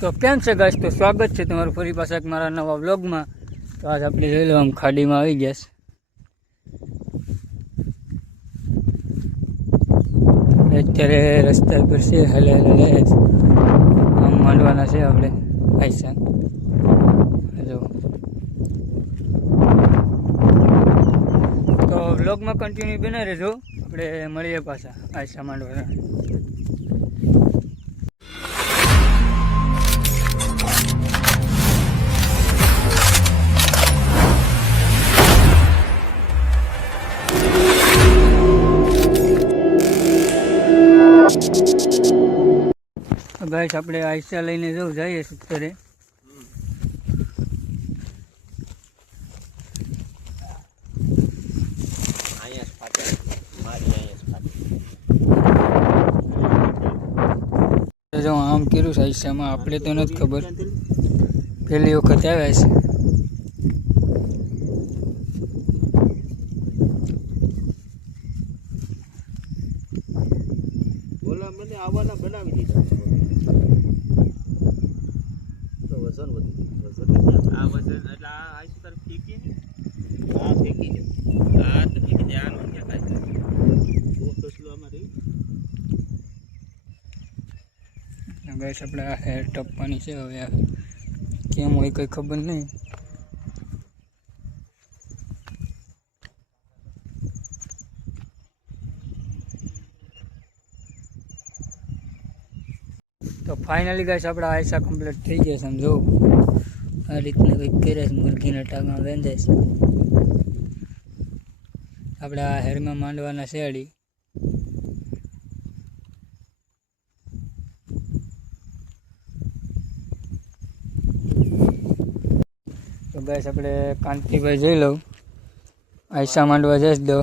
તો કેમ છે ગાઈસ, તો સ્વાગત છે તમારું ફરી પાછા એક મારા નવા વ્લોગમાં। તો આજ આપણે જોઈ લો આમ ખાડીમાં આવી ગયા છે। અત્યારે રસ્તા પર છે, હલે આમ માંડવાના છે આપણે આયસા જો। તો વ્લોગમાં કન્ટિન્યુ બના રહેજો, આપણે મળીએ પાછા આયસા માંડવાના। ગાઈસ આપણે આયસા લઈને જવું જઈએ અત્યારે। જો આમ કર્યું છે આયસામાં, આપણે તો નથી ખબર, પહેલી વખત આવ્યા છે। બોલા મને આવવાના બનાવી દીધા તો વજન વધી ગયું। આ વજન એટલે આ આઈસ તરફ ફેંકી ને આ ફેંકી દે, આ તો ફેંકી દે, આનો ક્યાં કાય તો કસલો અમારે ગાઈસ આપણે આ હેર ટપવાની છે। હવે આ કેમ હોય કંઈ ખબર નહીં। તો ફાઇનલી ગાઈસ આપણા આયસા કમ્પ્લીટ થઈ ગયા સમજો। આ રીતના કંઈક કરે છે, મુરગીના ટાંગા વેંધે છે। આપણે આ હેરમાં માંડવાના શેરડી। તો ગાઈસ આપણે કાંતિભાઈ જોઈ લઉં, આયસા માંડવા જઈશ દો।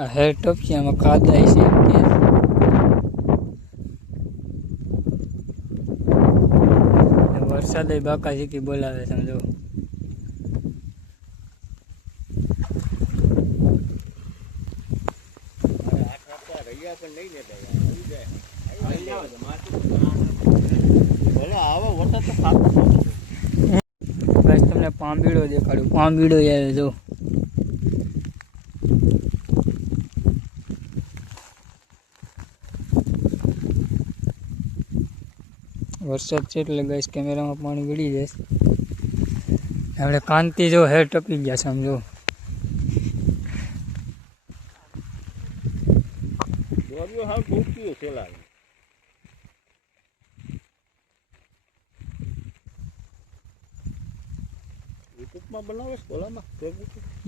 આ હેર ટપ છે, આમાં ખાદાય છે। વરસાદ બાકા શીખી બોલાવે સમજો। બસ તમને પાંબીડો દેખાડું, પાંબીડો આવે જો। વરસાદ છે એટલે ગાઈસ કેમેરામાં પાણી ગળી જાય। આપણે કાંતિ જો હેર ટપી ગયા સમજો। દોર્યો હાવ ભૂખ્યો છેલા યુટ્યુબમાં બનાવે છે, ઓલામાં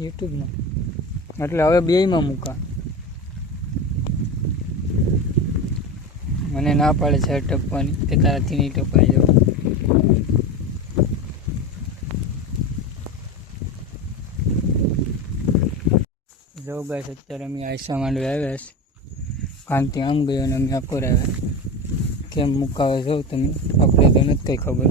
યુટ્યુબમાં એટલે હવે બેયમાં મૂકા। મને ના પાડે છે હેર ટપવાની, કે તારાથી નહીં ટપાઈ જાવ। જો ગાઈસ અત્યારે અમે આયસા માંડવે આવ્યા છે। કાંતિ આમ ગયો અને અમે આકોર આવ્યા। કેમ મુકાવે જો તમે, આપણે તો નથી કંઈ ખબર।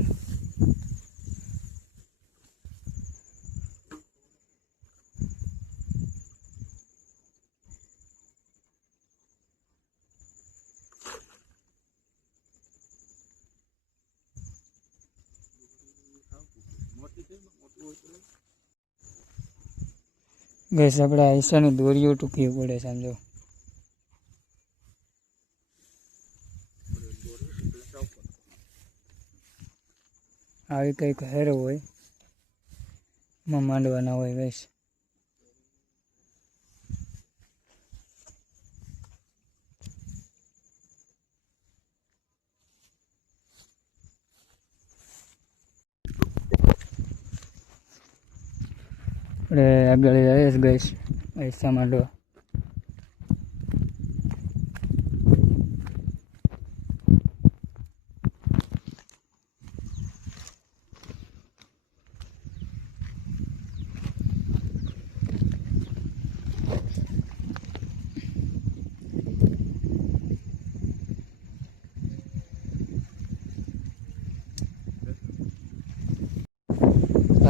ગેસ આપણે આયસાની દોરીઓ ટૂંકી પડે સમજો। આવી કંઈક હેર હોય એમાં માંડવાના હોય ગેસ। આપણે આગળ જઈએ ગઈશ આયસા માંડવા।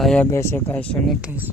આયા બેસે કાંઈ શું નહીં કહીશ।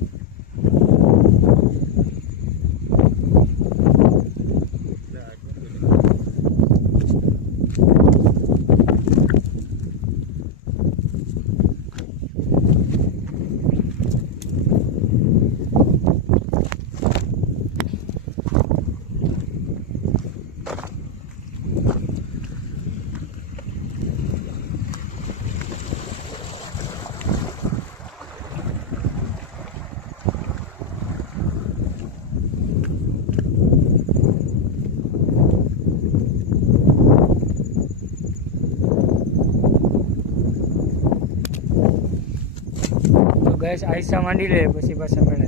ગેસ આયસા માંડી લે પછી પાછા મળે.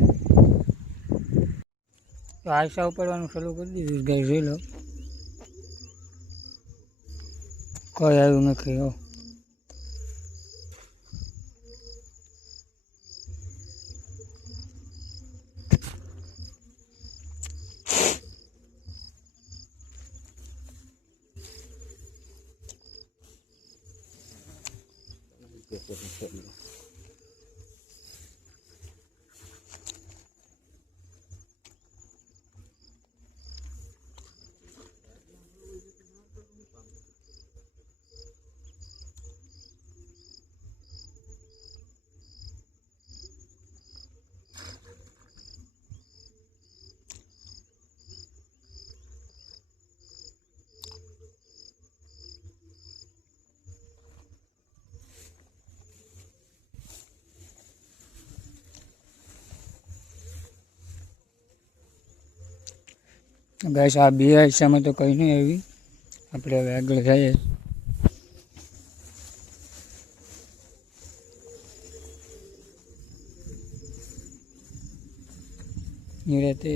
તો આયસા ઉપાડવાનું શરૂ કરી દીધું ગેસ, જોઈ લો. કોઈ આવ્યું નથી. હો ગેસ આ બે આયસામાં તો કંઈ નહીં આવી. આપણે હવે આગળ જઈએ. નિરાતે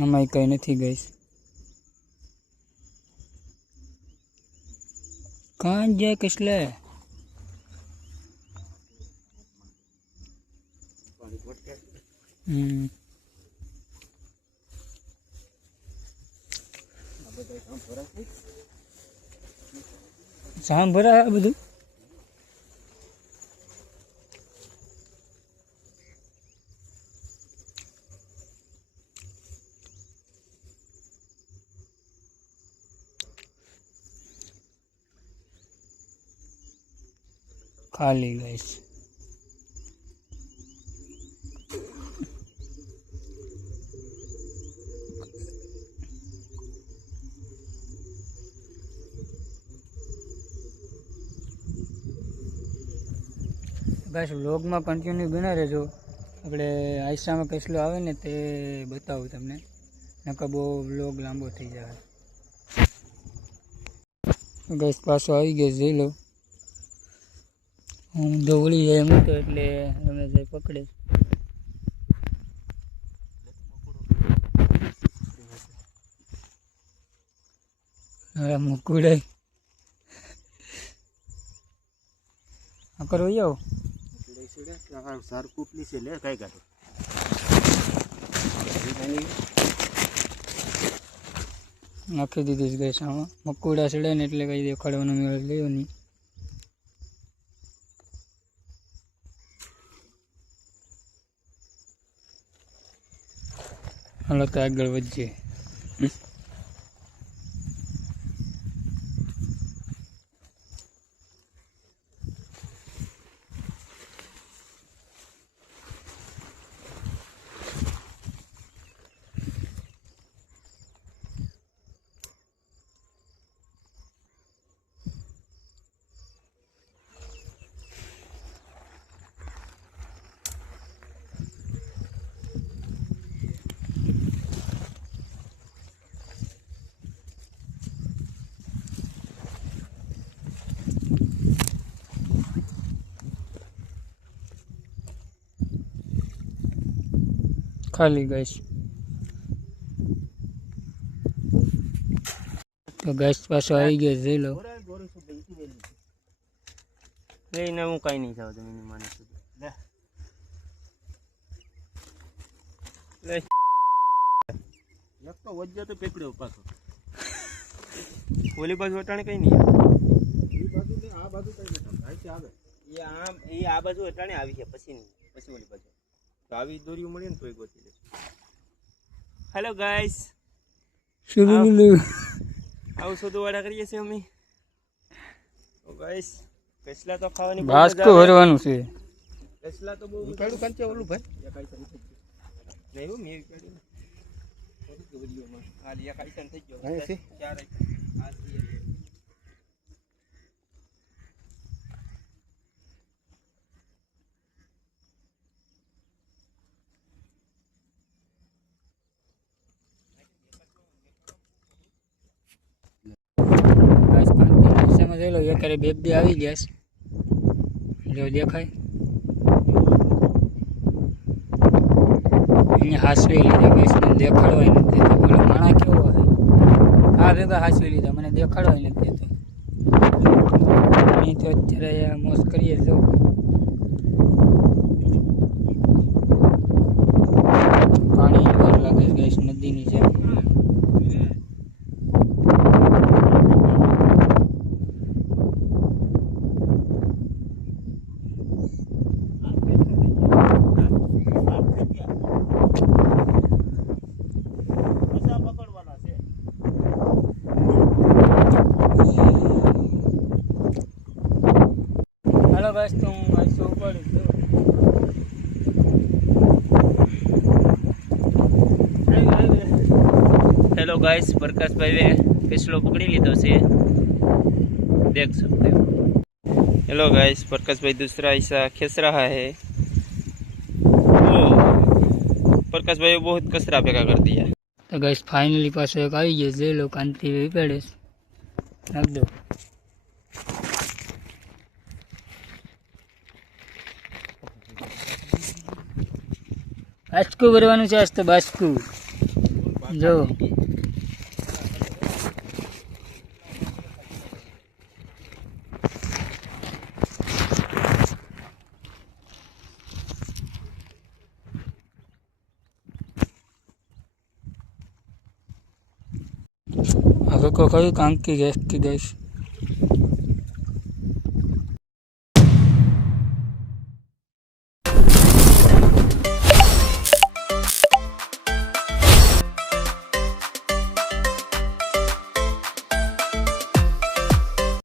આમાં કંઈ નથી ગઈશ. કાં જાય કસલે સાંભળા બધું. ખાલી ગઈશ. બસ વ્લોગમાં કન્ટિન્યુ બના રહેજો. આપણે આયસામાં કેટલો આવે ને તે બતાવું તમને, નકર બહુ વ્લોગ લાંબો થઈ જાય. ગેસ પાછો આવી ગયો, જોઈ લો. હું દોડી જાય એમ તો એટલે તમે જે પકડે હવે મૂકુડે કરો આવો. સાર કૂટલી છે લે કઈ કાઢો નાખી દીધી ગેસ આમાં. મકુડા ચડે ને એટલે કઈ દેખાડવાનો મેળ લેવો નહીં. હાલો તો આગળ વધીએ. ખાલી ગેસ. તો ગેસ પાછો આવી ગયો, જોઈ લો. લઈને હું કઈ નહીં જાવ તમે માને એક તો વજ્જો તો પેકડ્યો પાછો. ઓલી બાજુ અટાણે કઈ નહીં. આ બાજુ કઈ નથી આવે. એ આ બાજુ અટાણે આવી છે, પછી નહીં, પછી ઓલી બાજુ તો આવી દોરીઓ મળે ને તો એ ગોતી લે. હેલો ગાઈસ, આવું શોધો વાળા કરીએ છીએ અમે. તો ગાઈસ કસલા તો ખાવાની બાસ્કો ભરવાનું છે. કસલા તો બહુ કાઢું કાંચે ઓલું ભાઈ નહીં હું મેં કાઢ્યું વિડીયોમાં. આ લિયા કાઈસન થઈ ગયો ચાર આ જોઈ લો એકારે બે આવી ગયા છે. જો દેખાય અહીંયા હાસવી લીધા ગેસ મને દેખાડવાય નથી દેતો. બોલો માણા કેવો હોય આ ભેગા હાસવી લીધા મને દેખાડવાય નથી દેતો. અહીં તો અત્યારે મોજ કરીએ જો પાણી વાર લાગે છે ગેસ નદીની જેમ. હાલો બસ તો હું આઈસો ઉપાડું છું. હેલો ગાइस, प्रकाशभाई फिसलो पकड़ी लीधो से देख सकते हो. हेलो गाइस, प्रकाशभाई दूसरा ऐसा खींच रहा है. ओ प्रकाशभाई बहुत कचरा फेंका कर दिया. તો ગાઈસ ફાઇનલી પાછો એક આવી ગયો છે. લો કાંતિ વિપેડે નાખ દો. બાસ્કુ ભરવાનું છે આજ તો બાસ્કુ જો હવે કોઈ કયું કામ की गैस